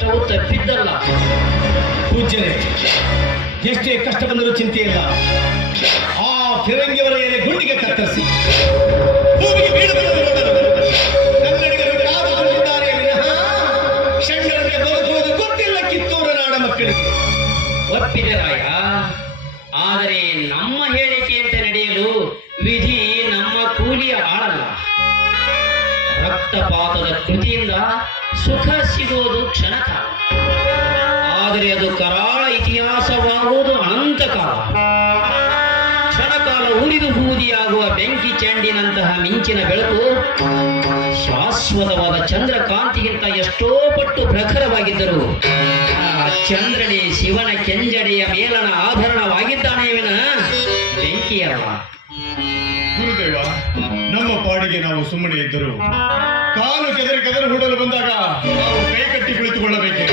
ಕಷ್ಟವು ತಪ್ಪಿದ್ದಲ್ಲ. ಪೂಜ್ಯರೇ, ಎಷ್ಟೇ ಕಷ್ಟ ಬಂದರೂ ಚಿಂತೆ ಇಲ್ಲ. ಆ ಫಿರಂಗಿಯವರ ಎಲೆ ಗುಂಡಿಗೆ ಕತ್ತರಿಸಿ ಭೂಮಿಗೆ ಬೀಳುವುದನ್ನು ನೋಡಲು ಕನ್ನಡಿಗರು ಕಾದುಕೊಂಡಿದ್ದಾರೆ ವಿನಃ ಷಂಡರಿಗೆ ಬದುಕುವುದು ಗೊತ್ತಿಲ್ಲ ಕಿತ್ತೂರ ನಾಡ ಮಕ್ಕಳಿಗೆ. ಒಪ್ಪಿದೆ ರಾಯ. ಆದರೆ ನಮ್ಮ ಹೇಳಿಕೆಯಂತೆ ನಡೆಯಲು ವಿಧಿ ನಮ್ಮ ಕೂಲಿಯ ಆಳಲ್ಲ. ರಕ್ತಪಾತದ ಕೃತಿಯಿಂದ ಸುಖ ಸಿಗುವುದು ಕ್ಷಣಕಾಲ, ಆದರೆ ಅದು ಕರಾಳ ಇತಿಹಾಸವಾಗುವುದು ಅನಂತ ಕಾಲ. ಕ್ಷಣಕಾಲ ಉರಿದು ಬೂದಿಯಾಗುವ ಬೆಂಕಿ ಚೆಂಡಿನಂತಹ ಮಿಂಚಿನ ಬೆಳಕು ಶಾಶ್ವತವಾದ ಚಂದ್ರಕಾಂತಿಗಿಂತ ಎಷ್ಟೋ ಪಟ್ಟು ಪ್ರಖರವಾಗಿದ್ದರು ಆ ಚಂದ್ರನೇ ಶಿವನ ಕೆಂಜಡೆಯ ಮೇಲನ ಆಭರಣವಾಗಿದ್ದಾನೆ ವಿನಃ ಬೆಂಕಿಯಲ್ಲ. ಗುರುದೇವ, ನಮ್ಮ ಪಾಡಿಗೆ ನಾವು ಸುಮ್ಮನೆ ಇದ್ದರು ಕಾಲು ಕೆದರಿ ಹೂಡಲು ಬಂದಾಗ ನಾವು ಕೈ ಕಟ್ಟಿ ಕುಳಿತುಕೊಳ್ಳಬೇಕೆ?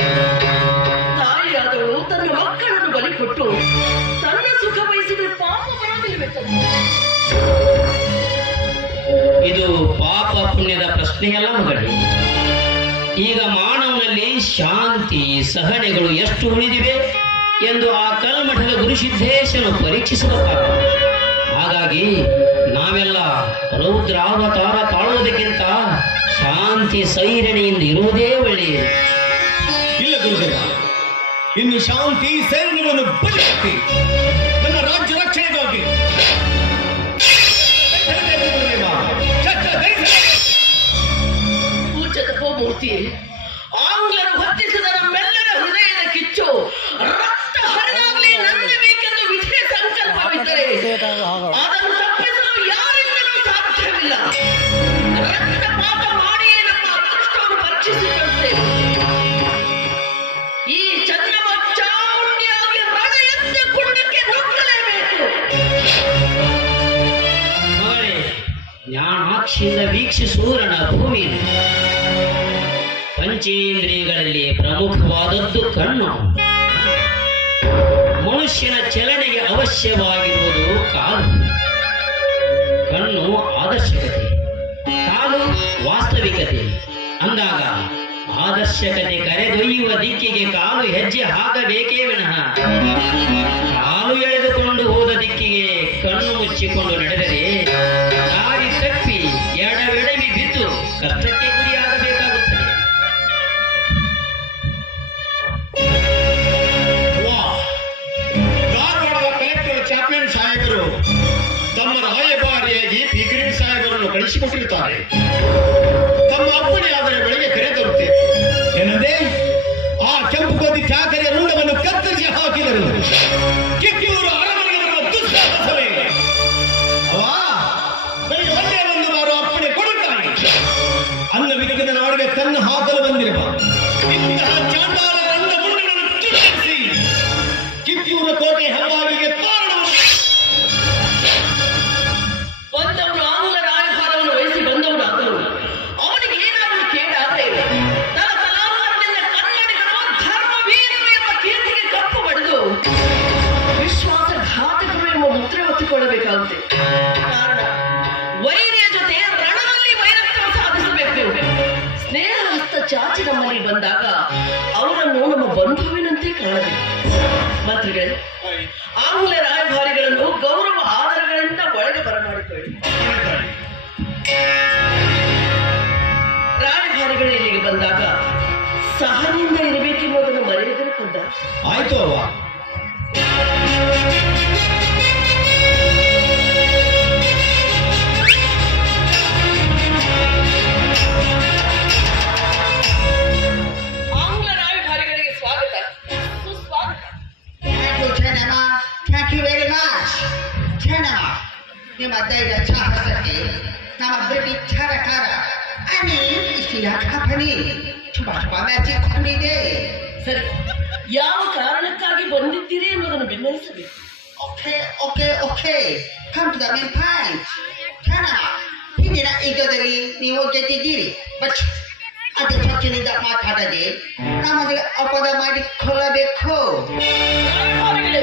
ತಾಯಿಯಾದವಳು ತನ್ನ ಮಕ್ಕಳನ್ನು ಬಲಿ ಕೊಟ್ಟು ತನ್ನ ಸುಖ ಬಯಸಿದ್ರೆ ಪಾಪ ಬರೋದಿಲ್ಲಬೇಕಂತ. ಇದು ಪಾಪ ಪುಣ್ಯದ ಪ್ರಶ್ನೆಯಲ್ಲ ಮಗಳಿ. ಈಗ ಮಾನವನಲ್ಲಿ ಶಾಂತಿ ಸಹನೆಗಳು ಎಷ್ಟು ಉಳಿದಿವೆ ಎಂದು ಆ ಕಲ್ಮಠದ ಗುರುಸಿದ್ದೇಶನು ಪರೀಕ್ಷಿಸುತ್ತಾರೆ. ಹಾಗಾಗಿ ನಾವೆಲ್ಲ ರೌದ್ರಾವತಾರ ತಾಳುವುದಕ್ಕಿಂತ ಶಾಂತಿ ಸೈರಣೆಯಿಂದ ಇರುವುದೇ ಒಳ್ಳೆಯದು. ಇಲ್ಲ ಗುರುದೇವ, ಇನ್ನು ಶಾಂತಿ ಸೈನ್ಯವನ್ನು ಬಲಿಹಾಕಿ ನನ್ನ ರಾಜ್ಯ ರಕ್ಷಣೆಗಾಗಿ ಪೂಜ್ಯ ತಪೋಮೂರ್ತಿ, ಆಂಗ್ಲರು ಹೊತ್ತಿಸಿದ ನಮ್ಮೆಲ್ಲರ ಹೃದಯದ ಕಿಚ್ಚು ರಕ್ತ ಹರಿದಾಗಲೇ ನನ್ನ ಬೇಕೆಂದು ವಿಧಿಯ ಸಂಕಲ್ಪವಿದ್ದರೆ ಅದನ್ನು ತಪ್ಪಿಸಲು ಯಾರಿಂದಲೂ ಸಾಧ್ಯವಿಲ್ಲ. ರಕ್ತಪಾತ ಮಾಡಿಯೇ ನಮ್ಮ ಅದೃಷ್ಟವನ್ನು ಪರೀಕ್ಷಿಸಿದಂತೆ ಈ ಚಂದ್ರಮ ಚಾಮುಂಡಿಯಾಗಿ ರಣ ಎದ್ದ ಕುಂಡಕ್ಕೆ ನುಗ್ಗಲೇಬೇಕು. ಮಗಳೇ, ಜ್ಞಾನಾಕ್ಷಿಯಿಂದ ವೀಕ್ಷಿಸುವರಣ ಭೂಮಿ. ಪಂಚೇಂದ್ರಿಯಗಳಲ್ಲಿ ಪ್ರಮುಖವಾದದ್ದು ಕಣ್ಣು. ಮನುಷ್ಯನ ಚಲನೆಗೆ ಅವಶ್ಯವಾಗಿರುವುದು ಕಾಲು. ಕಣ್ಣು ಆದರ್ಶಕತೆ, ಕಾಲು ವಾಸ್ತವಿಕತೆ. ಅಂದಾಗ ಆದರ್ಶಕತೆ ಕರೆದೊಯ್ಯುವ ದಿಕ್ಕಿಗೆ ಕಾಲು ಹೆಜ್ಜೆ ಹಾಕಬೇಕೇ ವಿನಃ ಕಾಲು ಎಳೆದುಕೊಂಡು ಹೋದ ದಿಕ್ಕಿಗೆ ಕಣ್ಣು ಮುಚ್ಚಿಕೊಂಡು ನಡೆದರೆ ದಾರಿ ತಪ್ಪಿ ಎಡವೆಡವಿ ಬಿದ್ದು ಕಷ್ಟಕ್ಕೆ ಗುರಿಯಾಗಬೇಕಾಗುತ್ತದೆ. ಧಾರವಾಡದ ಕಲೆಕ್ಟರ್ ಚಾಪ್ಲಿನ್ ಸಾಹೇಬರು ತಮ್ಮ ರಾಯಭಾರಿಯಾಗಿ ಪಿಗ್ರಿಮ್ ಸಾಹೇಬರನ್ನು ಕಳಿಸಿಕೊಟ್ಟಿರುತ್ತಾರೆ. ತಮ್ಮ ಅಪ್ಪಣೆ ಆದರೆ ಬೆಳಗ್ಗೆ ಕರೆ ತರುತ್ತೇವೆ. ಏನಂದ್ರೆ ಆ ಕೆಂಪು ಗೋಧಿ ಚಾಕರಿಯ ರುಂಡವನ್ನು ಕತ್ತರಿಸಿ ಹಾಕಿದರು. ಕಿತ್ತೂರು ಅರಮನೆಗೆ ಬರುವ ದುಸ್ಸಾಹಸವೇ ಅವ ಬೆಳಿಗ್ಗೆ ಒಂದೇ ಒಂದು ವಾರ ಅಪ್ಪಣೆ ಕೊಡುತ್ತಾನೆ. ಅನ್ನವಿಲ್ಲದ ನಾಡಿಗೆ ಕಣ್ಣು ಹಾಕಲು ಬಂದಿರುವ ಇಂತಹ ಚಾಂಡಾಲ ರಂಡ ಮುಂಡಗಳನ್ನು ತುಳಿಸಿ ಕಿತ್ತೂರು ಕೋಟೆ ಹವಾಲಿಗೆ ಬಂದವನು ಆಂಗ್ಲ ರಾಯಭಾರವನ್ನು ವಹಿಸಿ ಬಂದವನಾದನು. ಅವನಿಗೆ ಏನಾದರೂ ಕೇಳಾದ್ರೆ ತನ್ನ ತಲಾಂತರದಿಂದ ಕನ್ನಡಿಗರು ಧರ್ಮವೀರರು ಎಂಬ ಕೀರ್ತಿಗೆ ಕಪ್ಪು ಬಡಿದು ವಿಶ್ವಾಸಘಾತಕರು ಎಂಬ ಮುದ್ರೆ ಹೊತ್ತುಕೊಳ್ಳಬೇಕಾಗುತ್ತೆ. ಕಾರಣ ವೈರ್ಯ ಜೊತೆ ರಣದಲ್ಲಿ ವೈರತ್ವ ಸಾಧಿಸಬೇಕು. ಸ್ನೇಹ ಹಸ್ತ ಚಾಚಿ ನಮ್ಮಲ್ಲಿ ಬಂದಾಗ ಅವರನ್ನು ನಮ್ಮ ಬಂಧುವಿನಂತೆ ಕಾಣಬೇಕು. ಮಂತ್ರಿಗಳೇ, ಆಂಗ್ಲ ರಾಯಭಾರಿಗಳನ್ನು ಗೌರವ ಆಧಾರಗಳಿಂದ ಒಳಗೆ ಬರಮಾಡಿಕೊಳ್ಳಿ. ರಾಯಭಾರಿಗಳು ಇಲ್ಲಿಗೆ ಬಂದಾಗ ಸಹನೆಯಿಂದ ಇರಬೇಕೆನ್ನುವುದನ್ನು ಮರೆಯದಿರು ಕಂದ. ಆಯ್ತು ಅವ್ವ. ಆಂಗ್ಲ ರಾಯಭಾರಿಗಳಿಗೆ ಸ್ವಾಗತ, ಸುಸ್ವಾಗತ. Thank you very much. Chanama, ನಿಮ್ಮ ಧೈರ್ಯ ಸಾಹಸಕ್ಕೆ ನಮ್ಮ ಬ್ರಿಟಿಷ್ ಸರ್ಕಾರ ಇಷ್ಟಿನ ಕಂಪನಿ ತುಂಬಾ ಮ್ಯಾಜಿಕ್ ಕೊಂಡಿದೆ. ಸರಿ, ಯಾವ ಕಾರಣಕ್ಕಾಗಿ ಬಂದಿದ್ದೀರಿ ಎನ್ನುವುದನ್ನು ವಿವರಿಸಬೇಕು. Okay come to the main point. Chanama, ಹಿಂದಿನ ಯುದ್ಧದಲ್ಲಿ ನೀವು ಗೆದ್ದಿದ್ದೀರಿ. ಬಟ್ ಅತಿ ಪಕ್ಷದಿಂದ ಮಾತಾಡದೆ ನಮಗೆ ಅಪದ ಮಾಡಿಕೊಳ್ಳಬೇಕು. ರಾಯಭಾರಿಗಳೇ,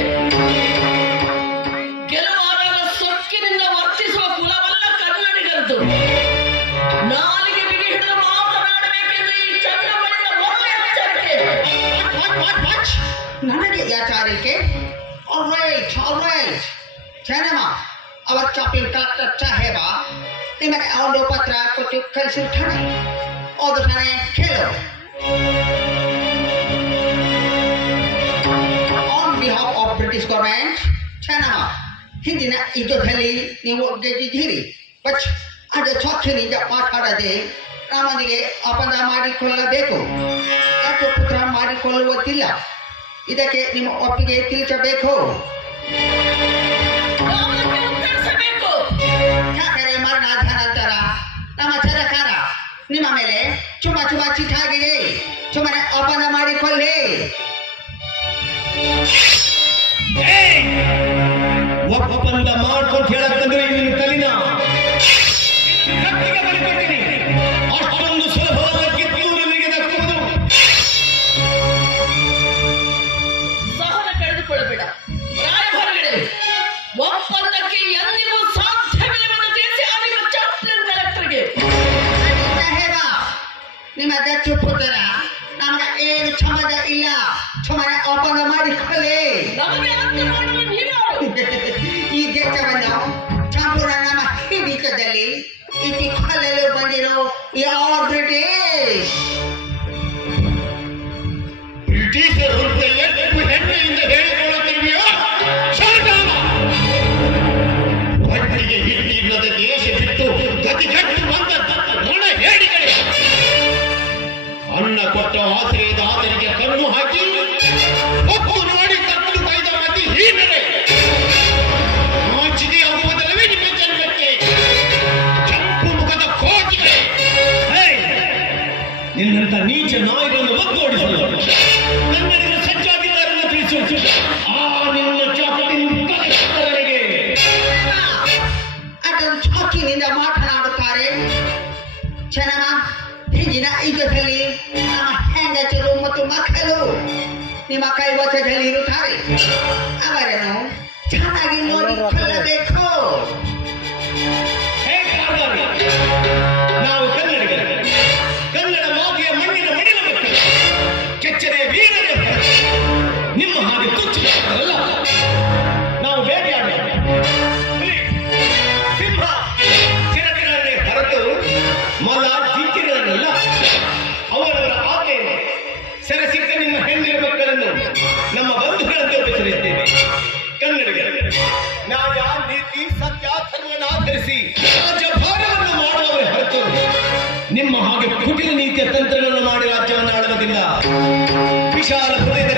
ಗೆಲುವಾದಾಗ ಸೊಕ್ಕಿನಿಂದ ವರ್ತಿಸುವ ಕುಲವಲ್ಲ ಕನ್ನಡಿಗರದು. ನಾಲಿಗೆ ಬಿಗಿ ಹಿಡಿದು ಮಾತನಾಡಬೇಕೆಂದು ಈ ಚಂದ್ರಮಣಿಯ ಮೊದಲ ಎಚ್ಚರಿಕೆ. ವಾಚ್ ನನಗೆ ಯಾಚಾರಿಕೆ ಆಲ್ರೈಟ್ ಚೆನ್ನಮ್ಮ ಅವರ ಚಾಪಿಂಗ್ ಕಲೆಕ್ಟರ್ ಸಾಹೇಬ ನಿಮಗೆ ಅವನು ಪತ್ರ ಕೊಟ್ಟು ಕಳಿಸಿರ್ತಾನೆ ಓದುತ್ತಾನೆ ಕೇಳು on behalf of British government Chennamma ಹಿಂದಿನ ಯುದ್ಧದಲ್ಲಿ ನೀವು ಗೆದ್ದಿದ್ದೀರಿ ಬಟ್ ಅದು ಚೊಕ್ಕಿನಿಂದ ಮಾತಾಡದೆ ನಮ್ಮೊಂದಿಗೆ ಅಪರಾಧ ಮಾಡಿಕೊಳ್ಳಬೇಕು ಯಾಕೆ ಪುತ್ರ ಮಾಡಿಕೊಳ್ಳುವುದಿಲ್ಲ ಇದಕ್ಕೆ ನಿಮ್ಮ ಒಪ್ಪಿಗೆ ತಿಳಿಸಬೇಕು ಅವನಕ್ಕೆ ಉತ್ತರಿಸಬೇಕು. ಯಾಕಂದ್ರೆ ಮರಣಾದ ನಂತರ ನಮ್ಮ ಸರ್ಕಾರ ನಿಮ್ಮ ಮೇಲೆ ಚುಮ್ಮ ಚಿಟ್ಟಾಗಿದೆ ಸುಮ್ಮನೆ ಅಪರಾಧ ಮಾಡಿಕೊಳ್ಳಿ ಒಪ್ಪಂದ ಮಾಡ್ಕೊಂಡು ಹೇಳಕ್ಕಂದ್ರೆ ನಿನ್ನ ತಲಿನ ಕತ್ತಿಗೆ ಬಲಿಕೊಡ್ತೀನಿ. ಅಷ್ಟೊಂದು ಸುಲಭವಾದ ಕಿತ್ತೂರಿಗೆ ದಕ್ಕುವುದು ಸಹನ ಕಳೆದುಕೊಳ್ಳಬೇಡ ರಾಯಭಾರಿಗಳೇ, ಒಪ್ಪಂದಕ್ಕೆ ಎಂದಿಗೂ ಸಾಧ್ಯವಿಲ್ಲವೆಂದು ತಿಳಿಸಿ ಅವನಿಗೆ ಚಾಪ್ಲಿನ್ ಕಲೆಕ್ಟರ್ಗೆ. ಸಾಹೇಬ ನಿಮ್ಮ ದತ್ತು ಪುತ್ರ ನಮಗೆ ಏನು ಸಂಬಂಧ ಇಲ್ಲ ಸುಮ್ಮನೆ ಅಪರಾಧ ಮಾಡಿಕೊಳ್ಳಿ ನಮಗೆ ಅಂತಿಮ ಮನವಿ ನೀಡೋರು. ಈ ದೇಶವನ್ನು ಸಂಪೂರ್ಣ ನಮ್ಮ ಹಿಡಿತದಲ್ಲಿ ಇಟ್ಟಿಕೊಳ್ಳಲು ಬಂದಿರೋ ಯಾವ ಬ್ರಿಟಿಷ್ ಬ್ರಿಟಿಷರು ಅಂತ ಎಷ್ಟು ಹೆಮ್ಮೆಯಿಂದ ಹೇಳಿಕೊಳ್ಳುತ್ತಿವೆಯೋ ಸಾಧಾರಣ ಒಟ್ಟಿಗೆ ಹಿಟ್ಟಿಲ್ಲದ ದೇಶ ಬಿಟ್ಟು ಗತಿಗಟ್ಟು ಬಂದ ಋಣ ಹೇಳಿಕೆ ಅನ್ನ ಕೊಟ್ಟ ಆಶ್ರಯದ ಆತನಿಗೆ ಕಣ್ಣು ಹಾಕಿ ಒಪ್ಪು ನೋಡಿ ಕತ್ತು ಕೈದ ಮತಿ ಹೀನರೆ ನಾಚಿಕೆ ಆಗುವುದಲ್ಲವೇ ನಿಮ್ಮ ಜನ್ಮಕ್ಕೆ ಕೆಂಪು ಮುಖದ ಕೋಟಿಗೆ ನಿನ್ನಂತ ನೀಚ ನಾಯಿಗಳನ್ನು ಒದ್ದೋಡಿಸಲು ಕನ್ನಡಿಗರು ಸಜ್ಜಾಗಿದ್ದಾರೆಂದು ತಿಳಿಸು. ಆ ನಿನ್ನ ಚಾಪಿಂಗ್ ಕಲೆಕ್ಟರ್ಗೆ ಅದನ್ನು ಚೌಕಿನಿಂದ ಮಾತನಾಡುತ್ತಾರೆ ಚೆನ್ನಮ್ಮ ಹಿಂದಿನ ಯುದ್ಧದಲ್ಲಿ ನಮ್ಮ ಹೆಂಗಸರು ಮತ್ತು ಮಕ್ಕಳು ನಿಮ್ಮ ಕೈವಶದಲ್ಲಿ ಇರುತ್ತಾರೆ ಅವರನ್ನು ಚೆನ್ನಾಗಿ ನೋಡಿಕೊಳ್ಳಬೇಕು ಹೇ ಕಾರ್ದಾರಿ, ನಾವು ಕನ್ನಡಿಗರು, ಕನ್ನಡ ಮಾತೆಯ ಮಣ್ಣಿನ ಮಡಿಲ ಮಕ್ಕಳು, ಕೆಚ್ಚರೆಯ ವೀರರೇ ಹೊರತು ನಿಮ್ಮ ಹಾಗೆ ತುಚ್ಛರಲ್ಲ. ನಾವು ಬೇಟೆಯಾಡಬೇಕು. ಹುಲಿ, ಸಿಂಹ, ಚಿರತೆಗಳನ್ನೇ ಹೊರತು ಮೊಲ ಜಿಂಕೆಗಳನ್ನಲ್ಲ. ಅವರವರ ಆಜ್ಞೆಯನ್ನು ಸೆರೆ ಸಿಕ್ಕ ನಿಮ್ಮ ಹೆಣ್ಣಿನ ಮಕ್ಕಳನ್ನು ನಮ್ಮ ಬಂಧುಗಳಂತೆ ಉಪಚರಿಸುತ್ತೇವೆ. ಕನ್ನಡಿಗರು ನ್ಯಾಯ ನೀತಿ ಸತ್ಯ ಧರ್ಮವನ್ನು ಆಧರಿಸಿ ರಾಜ್ಯಭಾರವನ್ನು ಮಾಡುವವರೇ ಹೊರತು ನಿಮ್ಮ ಹಾಗೆ ಕುಟಿಲ ನೀತಿಯ ತಂತ್ರಗಳನ್ನು ಮಾಡಿ ರಾಜ್ಯವನ್ನು ಆಳುವುದಿಲ್ಲ. ವಿಶಾಲ ಹೃದಯದ